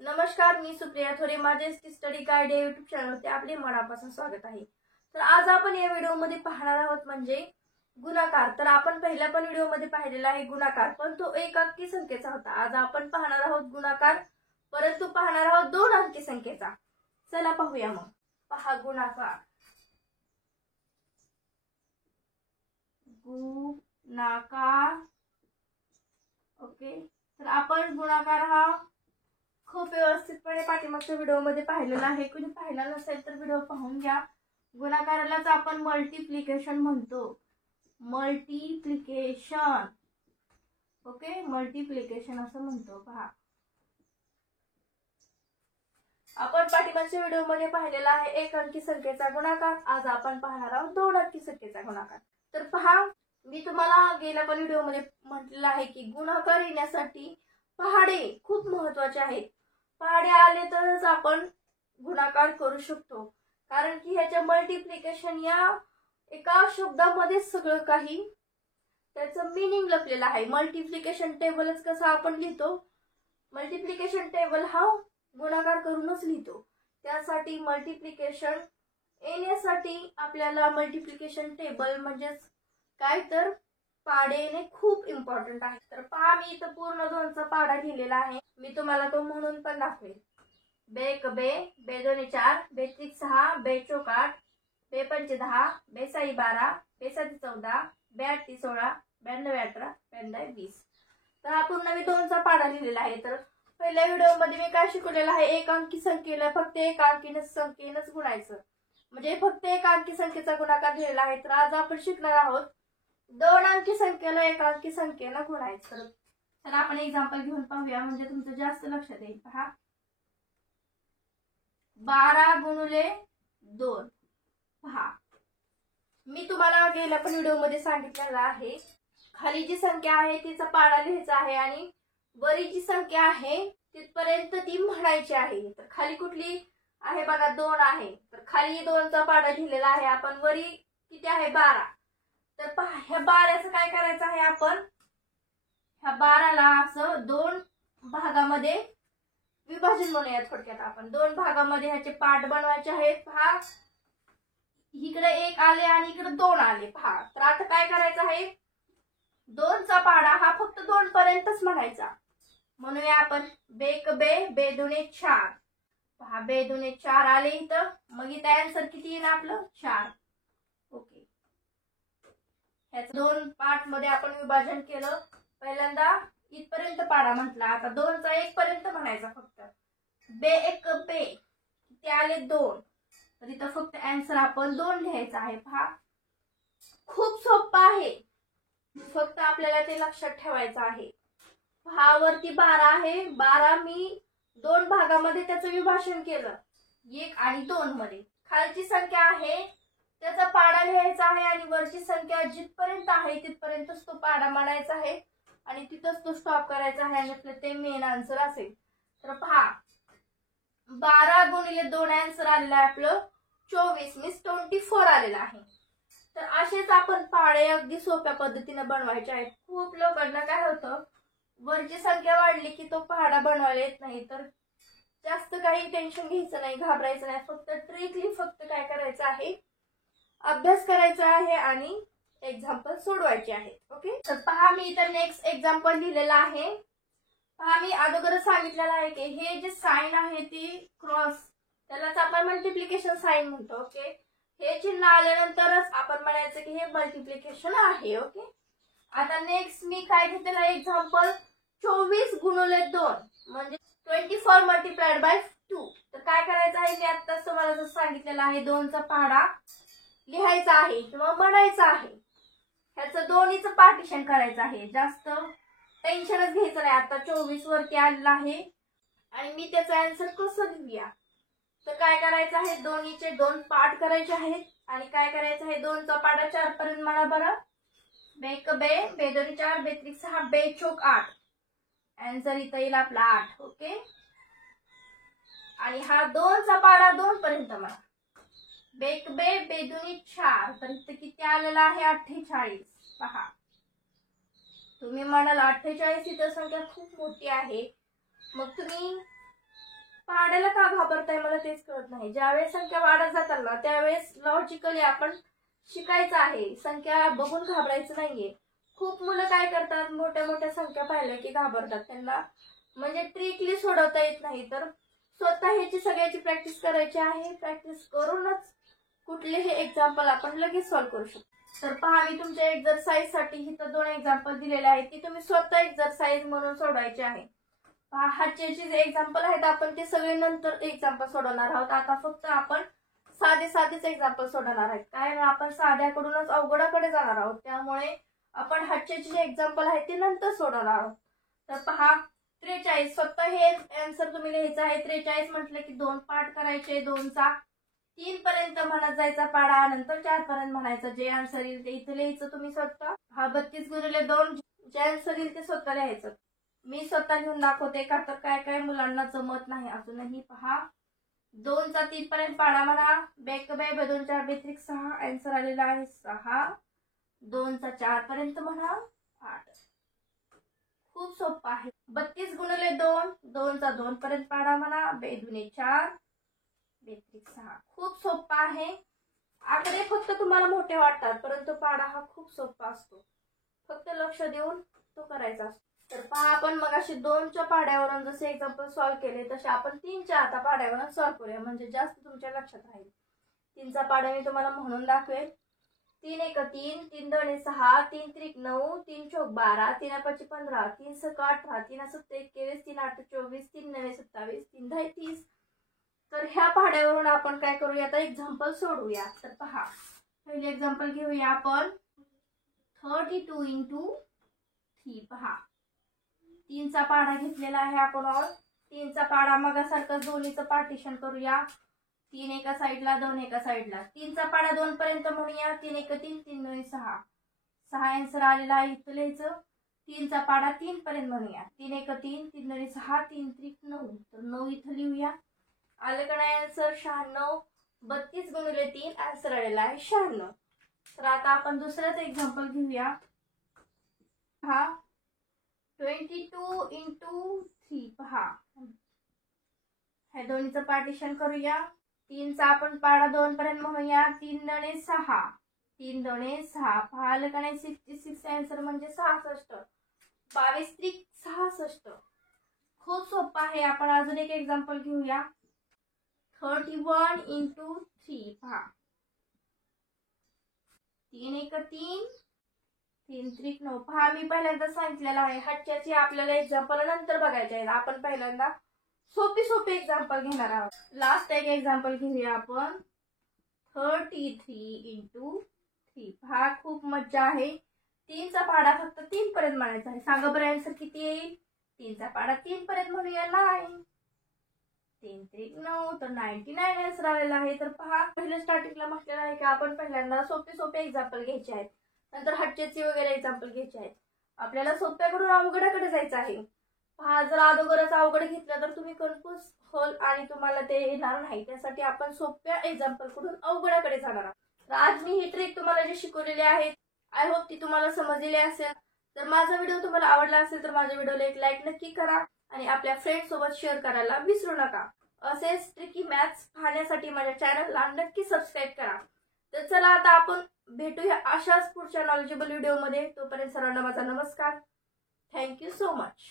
नमस्कार, मी सुप्रिया थोरे. माझे स्टडी गाईड या युट्यूब चॅनलवरती आपले मनापासून स्वागत आहे. तर आज आपण या व्हिडिओमध्ये पाहणार आहोत म्हणजे गुणाकार. तर आपण पहिल्या पण व्हिडिओमध्ये पाहिलेला आहे गुणाकार, पण तो एक अंकी संख्येचा होता. आज आपण पाहणार आहोत गुणाकार, परंतु पाहणार आहोत 2 अंकी संख्येचा. चला पाहूया मग. पहा गुणाकार. गुणाकार. ओके, तर आपण गुणाकार हा खूप व्यवस्थितपणे पाठीमागच्या व्हिडिओमध्ये पाहिलेला आहे. कुणी पाहिला नसेल तर व्हिडिओ पाहून घ्या. गुणाकारालाच आपण मल्टिप्लिकेशन म्हणतो. मल्टिप्लिकेशन. ओके, मल्टिप्लिकेशन असं म्हणतो. पहा, आपण पाठीमागच्या व्हिडिओमध्ये पाहिलेला आहे एक अंकी संख्येचा गुणाकार. आज आपण पाहणार आहोत 2 अंकी संख्येचा गुणाकार. तर पहा, मी तुम्हाला गेल्या पण व्हिडिओमध्ये म्हटलेलं आहे की गुणाकार येण्यासाठी पहाडे खूप महत्त्वाचे आहेत. पहाडे आले तरच आपण गुणाकार करू शकतो, कारण की ह्याच्या मल्टिप्लिकेशन या एका शब्दामध्ये सगळं काही त्याचं मीनिंग लपलेलं आहे. मल्टिप्लिकेशन टेबलच कसं आपण लिहितो, मल्टिप्लिकेशन टेबल हा गुणाकार करूनच लिहितो. त्यासाठी मल्टिप्लिकेशन येण्यासाठी आपल्याला मल्टिप्लिकेशन टेबल म्हणजेच काय तर पाडे येणे खूप इम्पॉर्टंट आहे. तर पहा, मी इथं पूर्ण 2चा पाडा लिहिलेला आहे. मी तुम्हाला तो म्हणून पण दाखवेल. बे एक बे, बे दोन्ही 4, बे त्रिक 6, बे चौक 8, बे पंचे 10, बे साई 12, बे साती 14, बे आठी 16, 92 18, 92 20. तर हा पूर्ण मी 2चा पाडा लिहिलेला आहे. तर पहिल्या व्हिडिओमध्ये मी काय शिकवलेलं आहे, एक अंकी संख्येला फक्त एक अंकी संख्येनंच गुणायचं, म्हणजे फक्त एक अंकी संख्येचा गुणाकार लिहिलेला आहे. तर आज आपण शिकणार आहोत 2 अंकी संख्येला एक अंकी संख्येला गुणायचं. तर आपण एक्झाम्पल घेऊन पाहूया, म्हणजे तुमचं जास्त लक्षात येईल. पहा, 12 गुणिले 2. पहा, मी तुम्हाला गेल्या पण व्हिडिओमध्ये सांगितलेलं आहे, खाली जी संख्या आहे तिचा पाडा लिहायचा आहे आणि वरी जी संख्या आहे तिथपर्यंत ती म्हणायची आहे. तर खाली कुठली आहे बघा, 2 आहे. तर खाली 2चा पाडा लिहिलेला आहे आपण. वरी किती आहे, 12. तर पहा, ह्या 12चं काय करायचं आहे, आपण ह्या 12ला असं 2 भागामध्ये विभाजन बनवूया. थोडक्यात आपण 2 भागामध्ये ह्याचे पाठ बनवायचे आहेत. पहा, इकडे 1 आले आणि इकडे 2 आले. पहा, तर आता काय करायचं आहे, 2चा पाडा हा फक्त 2 पर्यंतच म्हणायचा. म्हणूया आपण बे एक बे, बे दोन्ही 4. पहा, बे दोन्ही 4 आले इथं. मग इथं आन्सर किती येईल आपलं, 4. ओके, ह्याच 2 पार्ट मध्ये आपण विभाजन केलं. पहिल्यांदा इथपर्यंत पाडा म्हटला, आता 2चा 1 पर्यंत म्हणायचा फक्त. बे एक बे, किती आले, 2. तर इथं फक्त आन्सर आपण 2 लिहायचा आहे. पहा, खूप सोपं आहे, फक्त आपल्याला ते लक्षात ठेवायचं आहे. पहा, वरती 12 आहे. 12 मी 2 भागामध्ये त्याचं विभाजन केलं, 1 आणि 2 मध्ये. खालची संख्या आहे त्याचा पाडा लिहायचा आहे आणि वरची संख्या जिथपर्यंत आहे तिथपर्यंतच तो पाडा म्हणायचा आहे आणि तिथंच तो स्टॉप करायचा आहे आणि आपलं ते मेन आन्सर असेल. तर पहा, 12 गुणिले 2 आन्सर आलेला आहे आपलं 24, मीन्स 24 आलेला आहे. तर असेच आपण पाडे अगदी सोप्या पद्धतीने बनवायचे आहेत. खूप लोकांना काय होतं, वरची संख्या वाढली की तो पहाडा बनवायला येत नाही. तर जास्त काही टेन्शन घ्यायचं नाही, घाबरायचं नाही. फक्त ट्रिकली फक्त काय करायचं आहे, अभ्यास करायचा आहे आणि एक्झाम्पल सोडवायचे आहे. ओके, तर पहा, मी इथं नेक्स्ट एक्झाम्पल लिहिलेला आहे. पहा, मी अगोदरच सांगितलेलं आहे की हे जे साइन आहे ती क्रॉस, त्यालाच आपण मल्टिप्लिकेशन साइन म्हणतो. ओके, हे चिन्ह आल्यानंतरच आपण म्हणायचं की हे मल्टिप्लिकेशन आहे. ओके, आता नेक्स्ट मी काय घेतलेलं एक्झाम्पल, 24 गुणिले 2 म्हणजे 24 मल्टिप्लाइड बाय 2. तर काय करायचं आहे, मी आत्ताच तुम्हाला जसं सांगितलेलं आहे, 2चा पाडा लिहायचा आहे किंवा म्हणायचा आहे. ह्याचं दोन्हीचं पार्टिशन करायचं आहे. जास्त टेन्शनच घ्यायचं नाही. आता 24 वरती आलेला आहे आणि मी त्याचा आन्सर कसं लिहूया, तर काय करायचं आहे, दोन्हीचे 2 पार्ट करायचे आहेत आणि काय करायचं आहे, 2चा पाडा 4 पर्यंत म्हणा बरं. बे एक बे, बे दोन्ही 4, बे त्रिक 6, बे चौक 8. आन्सर इथं येईल आपला 8. ओके, आणि हा 2चा पाडा 2 पर्यंत म्हणा. बे एक बे, बे दोन्ही 4, तर इथं किती आलेला आहे, 48. पहा, तुम्ही म्हणाल 48 इथं संख्या खूप मोठी आहे, मग तुम्ही पाड्याला का घाबरताय मला तेच कळत नाही. ज्यावेळेस संख्या वाढत जातात ना त्यावेळेस लॉजिकली आपण शिकायचं आहे. संख्या बघून घाबरायचं नाहीये. खूप मुलं काय करतात, मोठ्या मोठ्या संख्या पाहिल्या की घाबरतात. त्यांना म्हणजे ट्रिकली सोडवता येत नाही. तर स्वतः ह्याची सगळ्याची प्रॅक्टिस करायची आहे. प्रॅक्टिस करूनच कुठलेही एक्झाम्पल आपण लगेच सॉल्व्ह करू शकतो. तर पहा, मी तुमच्या एक्झरसाइज साठी इथं 2 एक्झाम्पल दिलेले आहेत की तुम्ही स्वतः एक्झरसाइज म्हणून सोडवायचे आहे. हातचे जे एक्झाम्पल आहेत आपण ते सगळे नंतर एक्झाम्पल सोडवणार आहोत. आता फक्त आपण साधेच एक्झाम्पल सोडवणार आहेत. कारण आपण साध्याकडूनच अवघडाकडे जाणार आहोत. त्यामुळे आपण हातचे जे एक्झाम्पल आहेत ते नंतर सोडवणार आहोत. तर पहा, 43 स्वतः हे आन्सर तुम्ही लिहायचं आहे. 43 म्हटलं की 2 पार्ट करायचे. 2चा 3 पर्यंत म्हणत जायचा पाडा, नंतर 4 पर्यंत म्हणायचं. जे आन्सर येईल ते इथे लिहायचं तुम्ही स्वतः. हा 32 गुणिले 2 जे आन्सर येईल ते स्वतः लिहायचं. मी स्वतः लिहून दाखवते का तर काय काय मुलांना जमत नाही अजूनही. पहा, 2चा 3 पर्यंत पाडा म्हणा. बेक बे 2 4 बेत्रिक 6 आन्सर आलेला आहे 6. 2चा 4 पर्यंत म्हणा 8. खूप सोपं आहे. 32 गुणिले 2 2चा 2 पर्यंत पाडा म्हणा. 2 दुणे 4 बेत्रिक 6. खूप सोपं आहे. आकडे फक्त तुम्हाला मोठे वाटतात परंतु पाडा हा खूप सोपा असतो. फक्त लक्ष देऊन तो करायचा असतो. तर पहा, आपण मगाशी 2च्या पाड्यावरून जसे एक्झाम्पल सॉल्व्ह केले तसे आपण 3च्या आता पाड्यावरून सॉल्व्ह करूया. म्हणजे जास्त तुमच्या लक्षात राहील. 3चा पाडा मी तुम्हाला म्हणून दाखवेल. 3 1 3 3 2 6 3 3 9 3 4 12 3 5 15 3 6 18 3 7 21 3 8 24 3 9 27 3 10 30. तर ह्या पाड्यावरून आपण काय करूया, आता एक्झाम्पल सोडवूया. तर पहा, पहिले एक्झाम्पल घेऊया आपण. 32 × 3. पहा, 3चा पाडा घेतलेला आहे आपण. 3चा पाडा मगासारखं दोन्हीचं पार्टिशन करूया. 3 एका साईडला 2 एका साईडला. 3चा पाडा 2 पर्यंत म्हणूया. 3 1 3 3 2 6 6 आन्सर आलेला आहे इथं लिहायचं. 3चा पाडा 3 पर्यंत म्हणूया. 3 1 3 3 2 6 3 3 9. तर 9 इथं लिहूया. आलं का नाही आन्सर 96. 32 गुणिले 3 आन्सर आलेला आहे 96. तर आता आपण दुसराच एक्झाम्पल घेऊया. हा 22 × 3. पहा, ह्या दोन्हीचं पार्टिशन करूया. 3चा आपण पाडा 2 पर्यंत म्हणूया. 3 2 6 3 2 6. पहा, आलं का नाही 66 आन्सर म्हणजे 66. 22 त्रिक 66. खूप सोपं आहे. आपण अजून एक एक्झाम्पल घेऊया. 31 × 3. पहा, 3 1 3 3 3 9. पहा, मी पहिल्यांदा सांगितलेलं आहे हातच्याची आपल्याला एक्झाम्पल नंतर बघायचे आहेत. आपण पहिल्यांदा सोपी एक्झाम्पल घेणार आहोत. लास्ट एक एक्झाम्पल घेऊया आपण. 33 × 3. पहा, खूप मज्जा आहे. 3चा पाडा फक्त 3 पर्यंत म्हणायचा आहे. सांगा बरं आन्सर किती येईल. 3चा पाडा 3 पर्यंत म्हणूया 9. 3 3 9. तर 99 आन्सर आलेला आहे. तर पहा, पहिलं स्टार्टिंगला म्हटलेलं आहे की आपण पहिल्यांदा सोपे एक्झाम्पल घ्यायचे आहेत. नंतर हटचेची वगैरे एक्झाम्पल घ्यायचे आहेत. आपल्याला सोप्याकडून अवघडाकडे जायचं आहे. पहा, जर अगोदरच अवघड घेतलं तर तुम्ही कन्फ्यूज होल आणि तुम्हाला ते येणार नाही. त्यासाठी आपण सोप्या एक्झाम्पल कडून अवघडाकडे जाणार आहोत. तर आज मी ही ट्रिक तुम्हाला जी शिकवलेली आहे आय होप ती तुम्हाला समजलेली असेल. तर माझा व्हिडिओ तुम्हाला आवडला असेल तर माझ्या व्हिडिओला एक लाईक नक्की करा आणि आपल्या फ्रेंड सोबत शेअर करायला विसरू नका. असेच ट्रिकी मॅथ्स पाहण्यासाठी माझ्या चॅनलला नक्की सबस्क्राईब करा. तर चला, आता आपण भेटूया अशाच पुढच्या नॉलेजेबल व्हिडिओमध्ये. तोपर्यंत सर्वांना माझा नमस्कार. Thank you so much.